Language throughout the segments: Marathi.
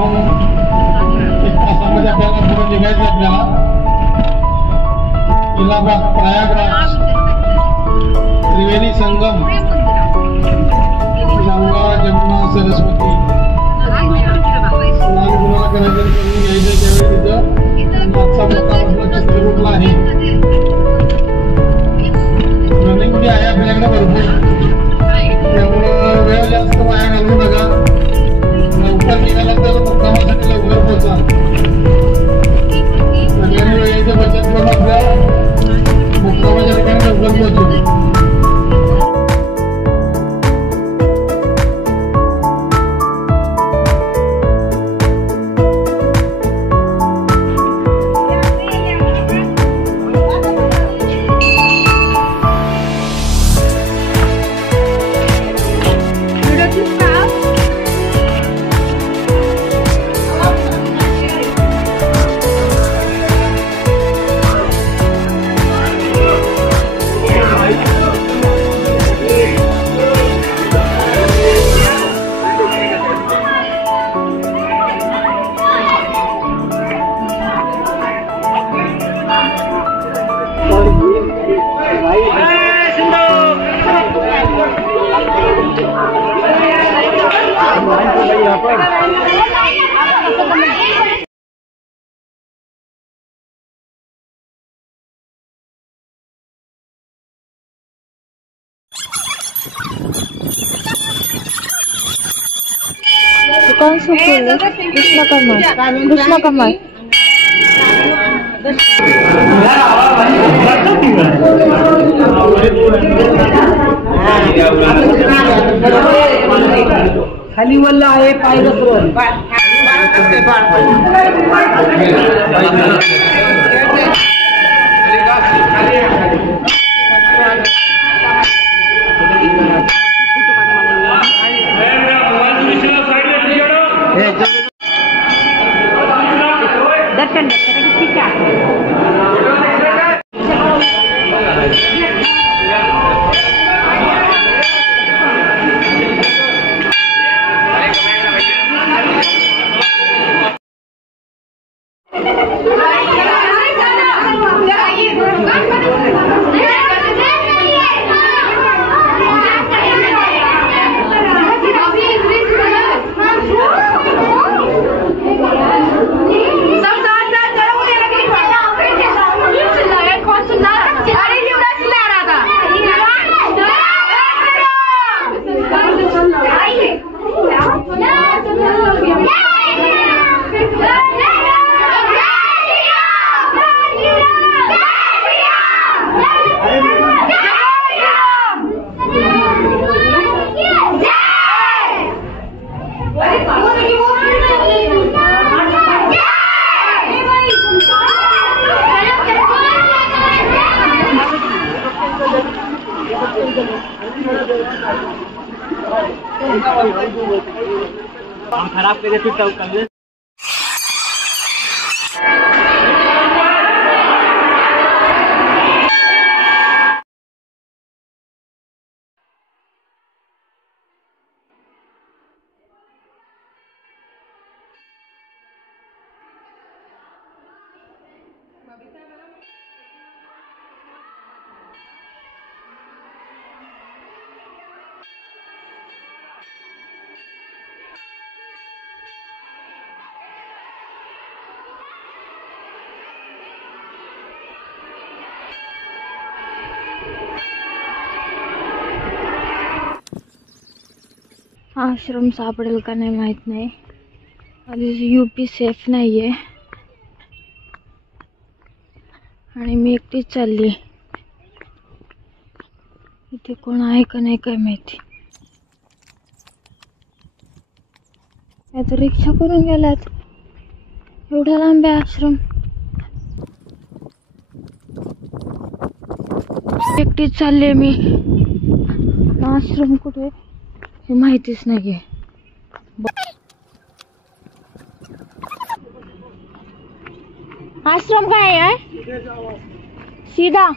पाहून 1 तासामध्ये आपल्याला पुढे निघायचं. आपल्याला इलाहाबाद प्रयागराज त्रिवेणी संगम गंगा जमुना सरस्वती लहान मुलाला करायचं करून घ्यायचं. त्यावेळी तिथं मागचा मोठा आपला चित्रकूटला आहे. रनिंग बी आहे आपल्याकडे भरपूर, त्यामुळं वेळ जास्त वाया घालवू नका. लवकर निघाला तर मुक्कामासाठी लवकर पोहोचा. सगळ्यांनी वेळेचं बचत करून आपल्या मुक्कामाच्या ठिकाणी लवकर पोहोचू. कौन सा फूल है? कृष्ण कमल। कृष्ण कमल खाली वल्ला आहे, पाय घसरून दर्शन खराब करे फिर कर ले। आश्रम सापडेल का नाही माहित नाही. आधी यूपी सेफ नाहीये आणि मी एकटीच चालली. इथे कोण आहे का नाही काय माहिती. आता रिक्षा करून गेलात. एवढा लांब आहे आश्रम. एकटीच चालले मी. आश्रम कुठे हे माहितीच नाहीये. आश्रम काय आहे? सीधा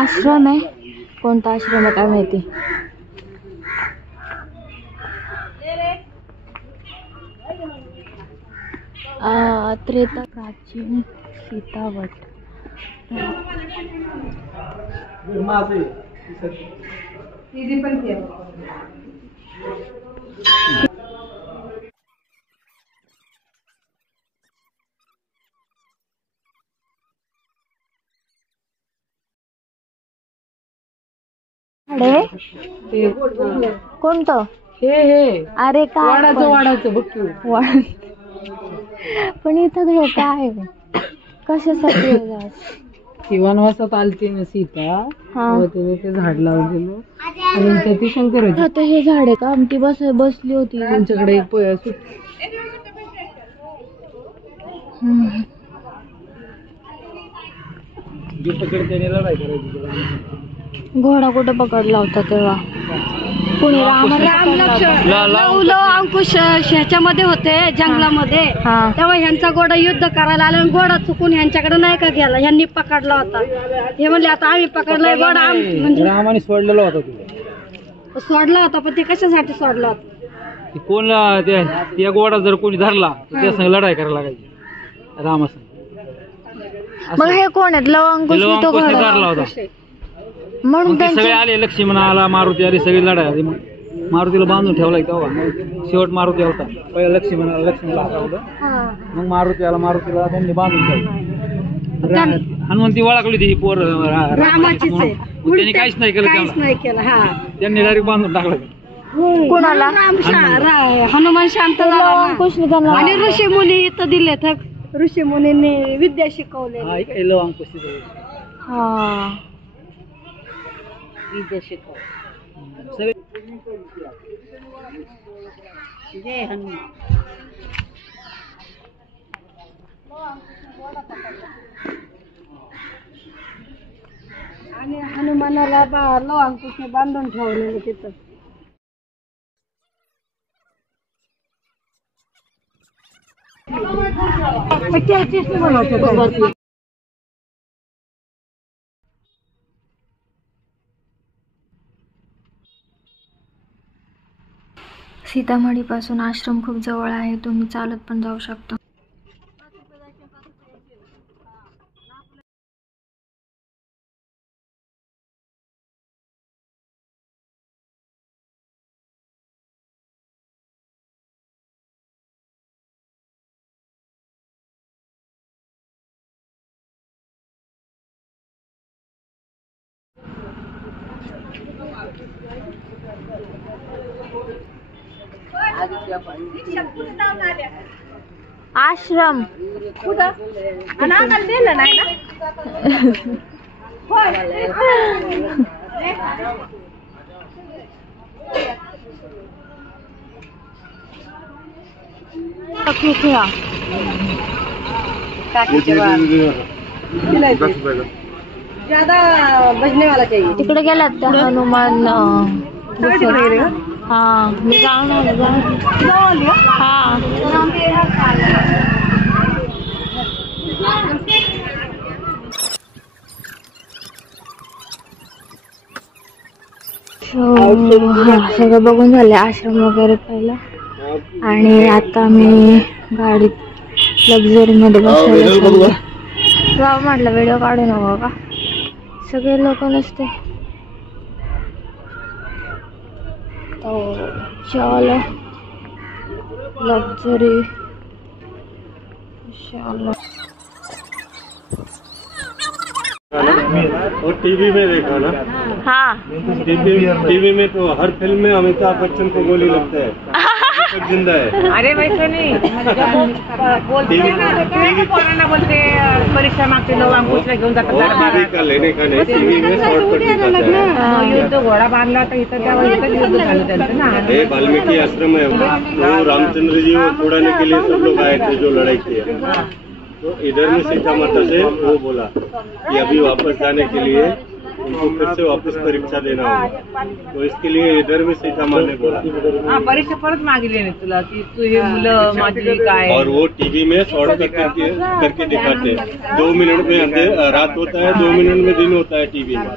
आश्रम आहे, कोणता आश्रम आहे काय माहिती. त्रेता प्राचीन सीतावट. कोणतं हे अरे काय वाढायचं बघ तू. पण इथं हे काय आहे? कशासाठी ती वनवासात आलती ना सीता, तिने ते झाड लावलेलं आणि ती शंकर होती. आता हे झाड आहे का? ती बसली होती त्यांच्याकडे एक घोडा कुठं पकडला होता तेव्हा? कुणी अंकुश ह्याच्यामध्ये होते जंगलामध्ये, तेव्हा ह्यांचा घोडा युद्ध करायला आला आणि घोडा चुकून ह्यांच्याकडे नाही का गेला, ह्यांनी पकडला होता. हे म्हणले आता आम्ही पकडलाय घोडा, म्हणजे रामाने सोडलेला होता तुला. सोडला होता. पण ते कशासाठी सोडला होता? कोण त्या घोडा जर कोणी धरला तर त्या संग लढाई करायला लागायची रामासंग. मग हे कोण आहेत? लवंकुश धरला होता म्हणून ते सगळे आले. लक्ष्मण आला, मारुती आली, सगळी लढाई आली. मग मारुतीला बांधून ठेवला तेव्हा. शेवट मारुती होता. पहिला लक्ष्मण आला, लक्ष्मणला हटवलं. मग मारुती आला, मारुतीला त्यांनी बांधून ठेवलं. हनुमंती ओळखली ती पोर रामाचीच आहे. त्यांनी काहीच नाही केलं, त्यांनी डायरेक्ट बांधून टाकलं. कोणाला? हनुमान शांत झाला आणि ऋषी मुनी इथं दिले तर ऋषी मुनींनी विद्या शिकवले. विद्या शिकव. जय हनुमान. आणि हनुमानाला अंकुशने बांधून ठेवलेलं तिथं. सीतामढी पासून आश्रम खूप जवळ आहे, तुम्ही चालत पण जाऊ शकता. आश्रम कुठं? आम्हाला दिलं नाही ना. ज्यादा बजने वाला चाहिए. तिकडे गेलात त्या हनुमान. हाँ मी जाऊन आले. हाँ सगळं बघून झाले आश्रम वगैरे पहिला. आणि आता मी गाडीत लक्झरी मध्ये बसले. जाऊ म्हटलं व्हिडिओ काढू नको का, सगळे लोक नसते. तो चलो लग्जरी चलो. और टीवी में देखा ना? हाँ टीवी में तो हर फिल्म में अमिताभ बच्चन को गोली लगता है. जिंदा है. अरे वैसे नहीं बोलते परीक्षा मागते लोग अंकुशला घेऊन जातात. लेने का नहीं, टीवी में शॉर्टकट दिखाता है. युद्ध घोडा बांधला तर इथं त्यावेळी युद्ध झालं त्यांचं ना. ये वाल्मीकि आश्रम है, तो रामचंद्र जी को छुड़ाने के लिए सब लोग आए थे जो लड़ाई किया. तो इधर में सीता माता से वो बोला कि अभी वापस जाने के लिए उनको फिर से वापस परीक्षा देना होगा, तो इसके लिए इधर में सीटा मारने बोला। परीक्षा परत मागितली नाही तुला की तू हे मुलं माझी काय और वो टीवी में शॉर्टकट करके दिखाते हैं। 2 मिनट में रात होता है, 2 मिनट में दिन होता है टीवी में,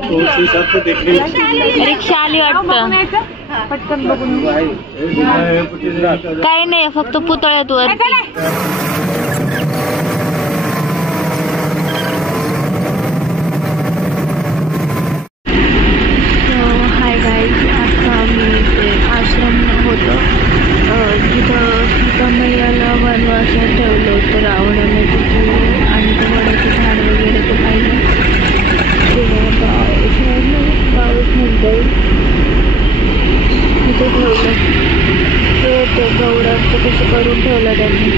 तो उस हिसाब से देखने में रिक्षा आली वाटतं. पटकन बघून काही नाही, फक्त पुतळ्यात वरती. हाय गाईज, आता आम्ही ते आश्रम होतं जिथं सीतामैयाला वनवासात ठेवलं होतं रावणाने तिथे, आणि ते वडाचं झाड वगैरे ते पाहिलं. गावच म्हणता येईल, तिथे ठेवलं ते गौडाचं कसं करून ठेवलं त्यांनी.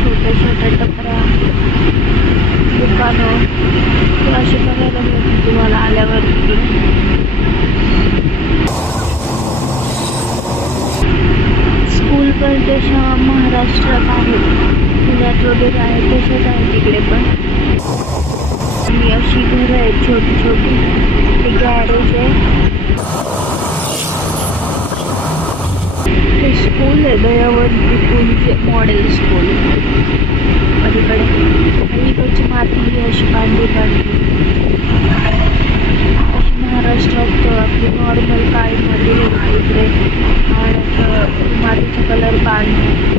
छोट्या छोट्या टपऱ्या, दुकानं ते असे बघायला मिळतील तुम्हाला आल्यावर तिकडे. स्कूल पण तशा महाराष्ट्रात आहेत, पुण्यात वगैरे आहे तसंच आहे तिकडे पण. आणि अशी घरं आहेत छोटी छोटी. ते गॅरेज आहे, ते स्कूल आहे दयावंती पुंज मॉडेल स्कूल. अलीकडे अलीकडची माती अशी पांढरी पांढरी, अशी महाराष्ट्रात आपली नॉर्मल काळी माती होती इकडे, आणि मातीचा कलर पांढरा.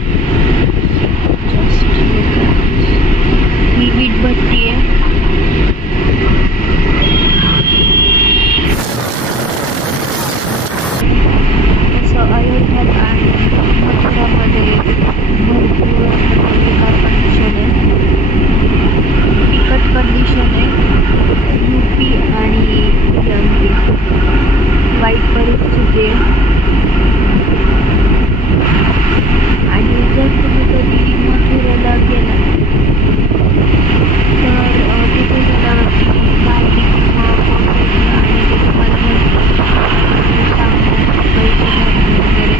ही वीट भट्टी आहे. तसं अयोध्यात आहे, मथुरामध्ये भरपूर बेकार कंडिशन आहे, बिकट कंडिशन आहे. UP आणि MP वाईट परिस्थिती आहे. आणि जर तुम्ही कधी मथुरेला गेला तर तिथे गेल्यावरती गाडी किंवा आणि ते तुम्हाला वगैरे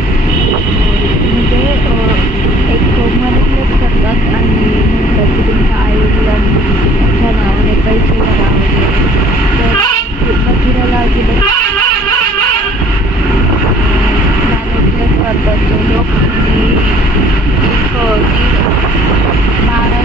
म्हणजे एक मॅनिपुलेट करतात आणि म्हणतात की तुमच्या आईवडिलांच्या नावाने पैसे भरा वगैरे. तर मथुरेला अजिबात मॅनिपुलेट करतात ते लोक. आणि एक 12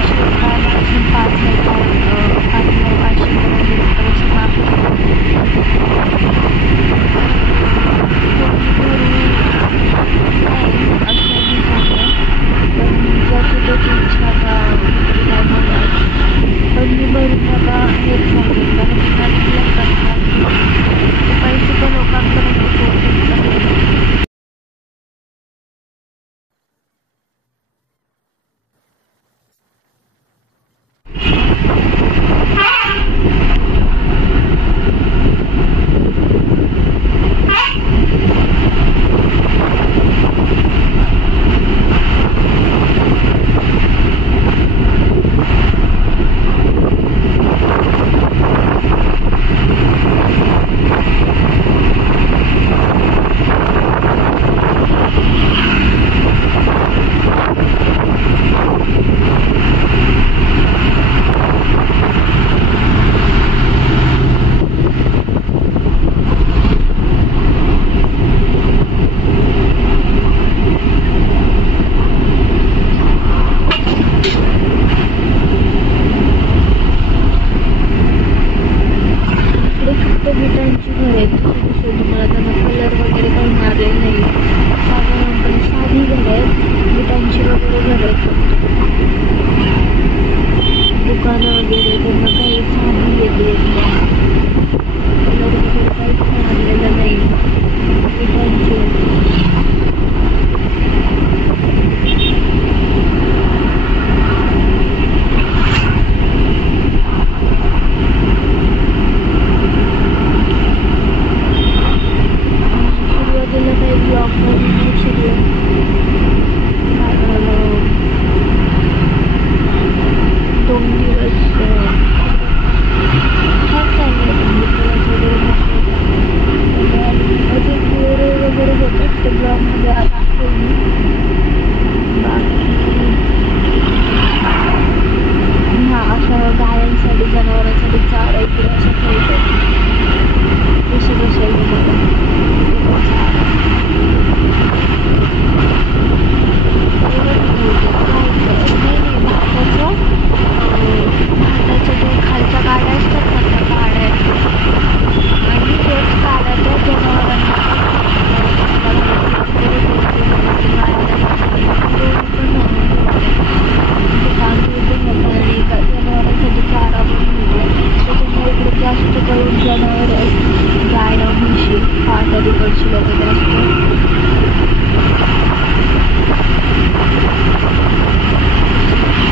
घरची लोक जास्त.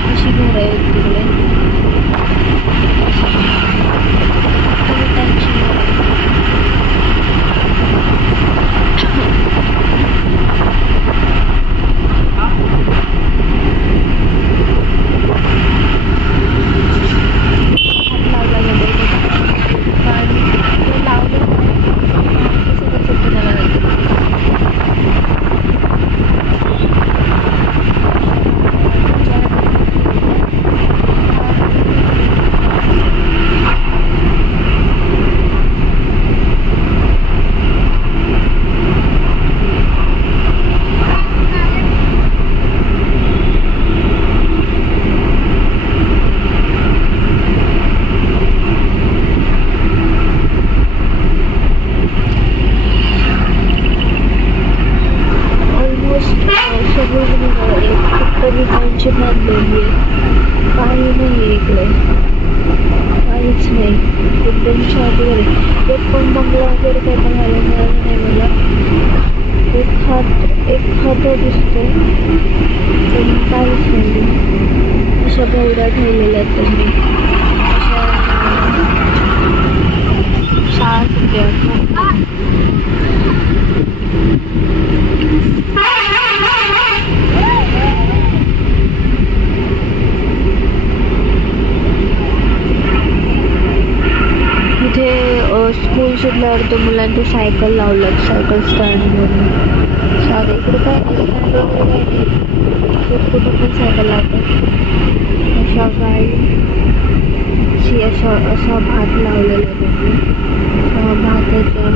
अशी घरं आहेत तिकडे. विटांची बांधलेली आहे. काही नाही इकडे, काहीच नाही. एकदम शांती झाली. एक पण बंगला वगैरे काही बघायला मिळालं नाही मला. एक खातं दिसतंय पण काहीच नाही. अशा गौड्या ठेवलेल्या आहेत त्यांनी. अशा शाळा सुद्धा स्कूल सुटल्यावर तर मुलांची सायकल लावलं. सायकल स्टँडवरून साधं इकडे काय नाही, स्टँड वगैरे काय नाही. कुठं पण सायकल लावतात. अशा गायची असा भात लावलेला आहे त्यांनी. भाताच्या